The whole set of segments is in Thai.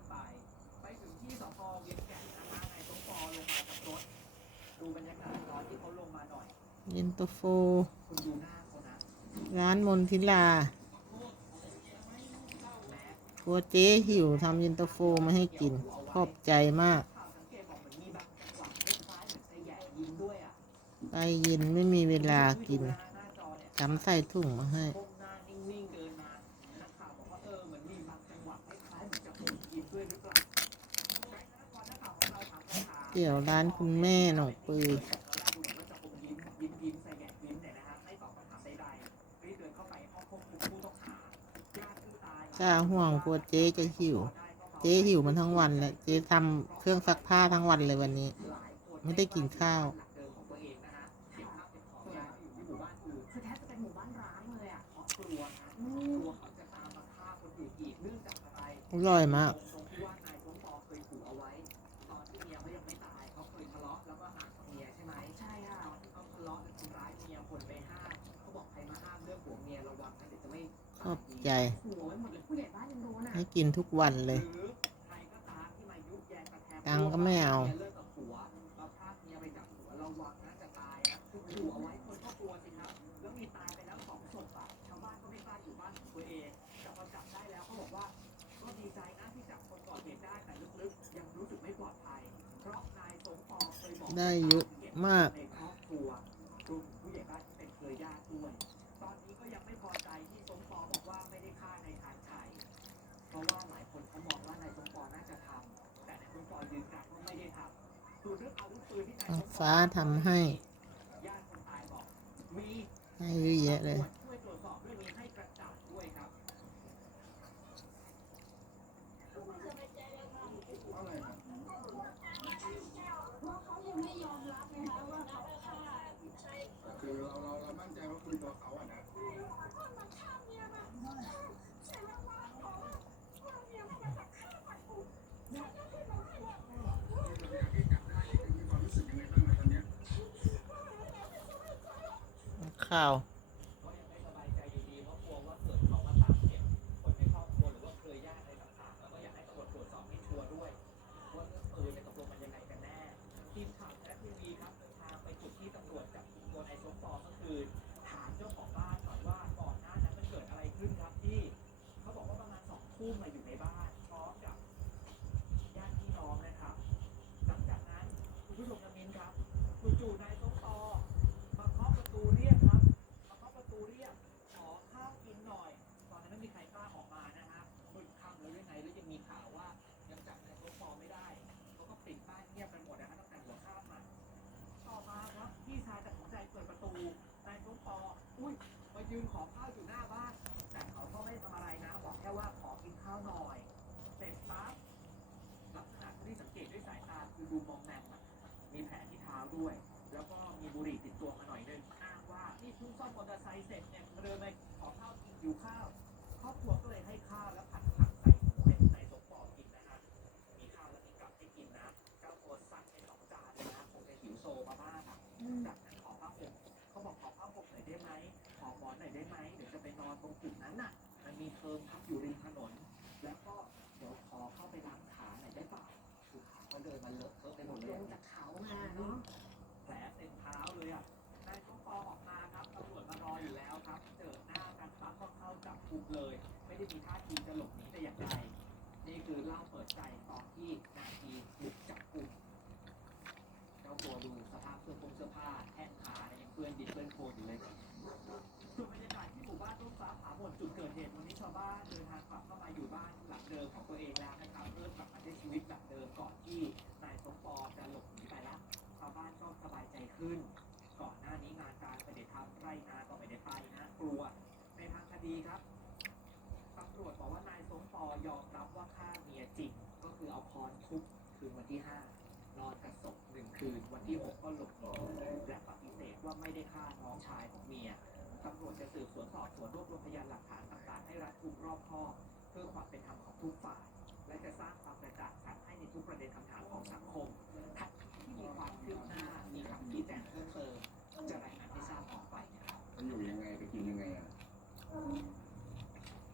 ถไป ไปถึงที่สพเวียงแก่นนะคะนายสมปอลงมาจากรถ ดูบรรยากาศตอนที่เขาลงมาหน่อย เย็นตาโฟ คุณดูหน้าเขานะร้านมนทิลาแม้กลัวเจ๊หิวทำเย็นตาโฟมาให้กิน ขอบใจมากข่าวสังเกตบอกเหมือนมีบางจังหวะคล้ายๆเหมือนจะแย่ยิงด้วยอะ ไอเย็นไม่มีเวลากินหน้าหน้าจอเนี่ย จำใส่ถุงมาให้ เดี๋ยวร้านคุณแม่หนองปือจ้าห่วงกลัวเจ๊จะหิว เจ๊หิวมันทั้งวันเลยเจ๊ทำเครื่องซักผ้าทั้งวันเลยวันนี้ ไม่ได้กินข้าวอร่อยมาก ใจหัวไว้หมดเลยผู้ใหญ่บ้านยังโดนอะให้กินทุกวันเลยหรือใครก็ตามที่มายุแยงกระแทกตังค์ก็ไม่เอามียเลิกกับผัวมาพรากเมียไปจากผัวระวังนะจะตายนะคือขู่เอาไว้คนก็กลัวสิครับแล้วมีตายไปแล้วสองศพอะชาวบ้านก็ไม่กล้าอยู่บ้านของตัวเองแต่พอจับได้แล้วเฟ้าทำให้ให้เยอะแยะเลย ช่วยตรวจสอบเรื่องนี้ให้กระจ่างด้วยครับ คือเราเราเรามั่นใจว่าคือตัวเขาอะนะ ข้าว ก็ยังไม่สบายใจอยู่ดีเพราะกลัวว่าเกิดเขามาตามเก็บคนในครอบครัวหรือว่าเครือญาติอะไรต่างๆ แล้วก็อยากให้ตำรวจตรวจสอบให้ชัวร์ด้วย ว่าเรื่องปืนเนี่ยตกลงมันยังไงกั ข่าว ที่ตำรวจจับกลุ่มตัวนายสมปองเมื่อ ยืนขอข้าวอยู่หน้าบ้านแต่เขาก็ไม่ทำอะไรนะ บอกแค่ว่าขอกินข้าวหน่อย เสร็จปั๊บลักษณะที่สังเกตด้วยสายตาคือดูมองแมมอะมีแผลที่เท้าด้วย แล้วก็มีบุหรี่ติดตัวมาหน่อยนึงอ้างว่านี่เพิ่งซ่อมมอเตอร์ไซค์เสร็จเนี่ยเดินไปขอข้าวกินอยู่ข้าวครอบครัวก็เข้าว อหมอนหน่อยได้ไหมเดี๋ยวจะไปนอนตรงจุดนั้นน่ะ มันมีเพิงพักอยู่ริมถนน แล้วก็เดี๋ยวขอเข้าไปล้างขาหน่อยได้เปล่าคือขาเขาเดินมาเลอะเทอะไปหมดเลลยงจากเขามาเนาะแผลเต็มเท้าเลยอะนายสมปองออกมาครับตำรวจมารออยู่แล้วครับ เจอหน้ากันปั๊บก็เข้าจับกุมเลย ไม่ได้มีท่าทีจะหลบหนีแต่อย่างใดนี่คือเล่าเปิดใจตอนที่นาทีบุกจับกุมเจ้าตัวดูสภาพเสื้อผงเสื้อผ้าแข้งขาเนี่ยยังเปื้อนดินเปื้อนโคลนอยู่เลย ส่วนบรรยากาศที่หมู่บ้านต้นฟ้าผาหมดจุดเกิดเหตุวันนี้ชาวบ้านเดินทางกลับเข้ามาอยู่บ้านหลังเดิมของตัวเองแล้วนะครับเริ่มกลับมาใช้ชีวิตแบบเดิมก่อนที่นายสมปองจะหลบหนีไปแล้วชาวบ้านก็สบายใจขึ้น ก่อนหน้านี้งานการไม่ได้ทำไร่นาก็ไม่ได้ไปนะกลัวในทางคดีครับตำรวจบอกว่านายสมปอยอมรับว่าฆ่าเมียจริง ก็คือเอาค้อนทุบคืนวันที่5นอนกับศพหนึ่งคืนวันที่6ก็หลบหนี สืบสวนสอบสวนรวบรวมพยานหลักฐานต่างๆ ให้รัดกุมรอบคอบเพื่อความเป็นธรรมของทุกฝ่าย และจะสร้างความกระจ่างชัดให้ในทุกประเด็นคำถามของสังคมทันทีที่มีความคืบหน้ามีคำชี้แจงเพิ่มเติมจะรายงานให้ทราบต่อไปนะครับมันอยู่ยังไงไปกินยังไงอะ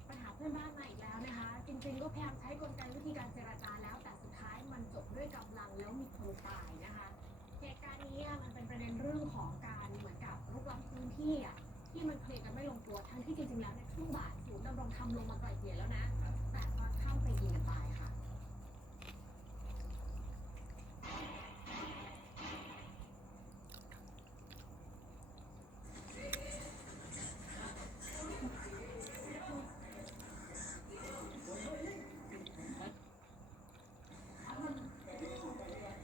ปัญหาเพื่อนบ้านมาอีกแล้วนะคะ จริงๆ ก็พยายามใช้กลไกวิธีการเจรจาแล้วมีคนตายนะคะเหตุการณ์นี้อะมันเป็นประเด็นเรื่องของการเหมือนกับรุกล้ำพื้นที่อะ ที่มันเคลียร์กันไม่ลงตัวทั้งที่จริงๆแล้วเนี่ยช่งบาทศูนย์ดำรงธรรมลงมาไกลเกลี่ยแล้วนะ แต่ตอนค่ำไปยิงกันตายค่ะ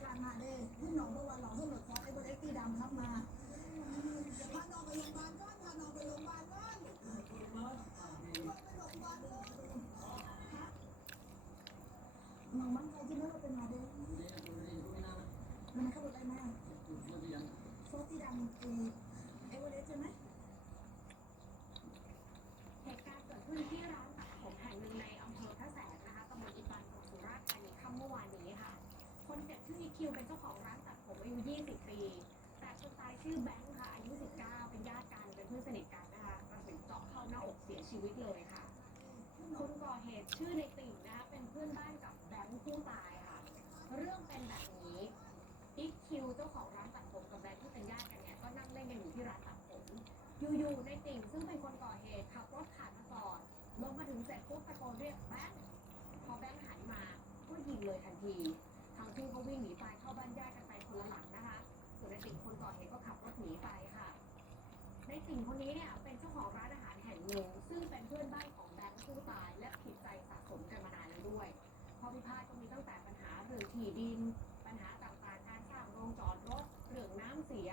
กลางมาเด้พี่น้องเมื่อวันหลองให้หลดคอไอ้บริเอ็กตีดำครับมาพาน้องไปโรงพยาบาลก่อนพาน้องไปโรงพยาบาลก่อนไปโรงพยาบาลก่อนน้องมั่นใจใช่ไหมว่าเป็นมาเด้มันขับรถอะไรมาโซตีดำเอไอ้บริเอ็กใช่ไหม เหตุการณ์เกิดขึ้นที่ร้านตัดผมแห่งหนึ่งในอำเภอพระแสงนะ คะตำบลอีปันจังหวัดสุราษฎร์ธานีค่ำเมื่อวานนี้ค่ะคนเจ็บชื่ออีคิวเป็นเจ้าของร้านตัดผมอายุ 20 ปี แต่คนตายชื่อแบงค์ค่ะ อายุ 19 เป็นญาติกัน เป็นเพื่อนสนิทกันนะคะกระสุนเจาะเข้าหน้าอกเสียชีวิตเลยค่ะ คนก่อเหตุชื่อใน เลยทันที ทั้งคู่ก็วิ่งหนีตายเข้าบ้านญาติกันไปคนละหลังนะคะ ส่วนในติ่งคนก่อเหตุก็ขับรถหนีไปค่ะ ในติ่งคนนี้เนี่ยเป็นเจ้าของร้านอาหารแห่งหนึ่งซึ่งเป็นเพื่อนบ้านของแบงค์ผู้ตาย และผิดใจสะสมกันมานานแล้วด้วยข้อพิพาทก็มีตั้งแต่ปัญหาเรื่องที่ดิน ปัญหาต่างๆ การสร้างโรงจอดรถ เรื่องน้ำเสีย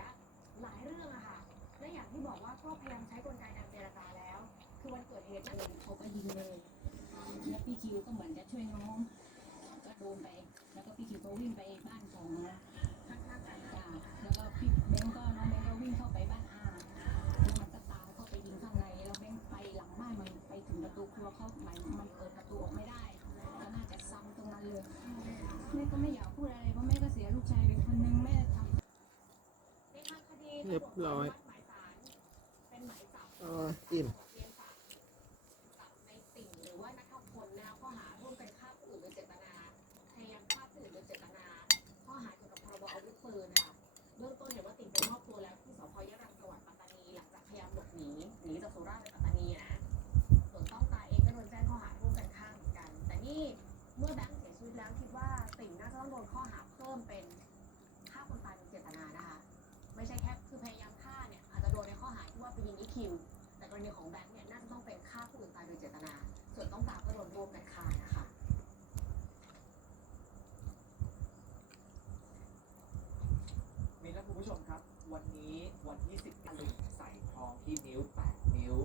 หลายเรื่องอะค่ะ และอย่างที่บอกว่าก็พยายามใช้กลไกการเจรจาแล้ว คือวันเกิดเหตุนั่นเองเขาก็ยิงเลย แล้วพี่คิวก็เหมือนจะช่วยน้อง โดนไป แล้วก็พี่คิวก็วิ่งไปบ้านของข้างๆกันจ่าแล้วก็พี่เบนก็น้องเบนก็วิ่งเข้าไปบ้านอาแล้วมันก็ตามเข้าไปยิงข้างในแล้วเบนไปหลังบ้านมันไปถึงประตูครัวเขามันมันเปิดประตูออกไม่ได้ก็น่าจะซ้ำตรงนั้นเลยแม่ก็ไม่อยากพูดอะไรเพราะแม่ก็เสียลูกชายไปคนนึงแม่ทำคดีเรียบร้อยหมายสารเป็นหมายจับอ๋ออิ่ม จตนาข้อหาเกี่ยวกับพรบอาวุธปืนค่ะเบื้องต้นเห็นว่าติ่งไปมอบตัวแล้วที่สพยะรังจังหวัดปัตตานีหลังจากพยายามหลบหนีหนีจากสุราษฎร์ไปปัตตานีนะส่วนต้องตาเองก็โดนแจ้งข้อหาร่วมกันฆ่าเหมือนกัน แต่นี่เมื่อแบงค์เสียชีวิตแล้วคิดว่าติ่งน่าจะต้องโดนข้อหาเพิ่มเป็นฆ่าคนตายโดยเจตนานะคะ ไม่ใช่แค่คือพยายามฆ่าเนี่ยอาจจะโดนในข้อหาที่ว่าไปยิงอีคิวแต่กรณีของแบงค์เนี่ยน่าจะต้องเป็นฆ่าผู้อื่นตายโดยเจตนา ส่วนต้องตามก็โดนร่วมกันฆ่านะคะ มีและคุณผู้ชมครับ วันที่10กันลุงใส่ทองที่นิ้ว 8 นิ้ว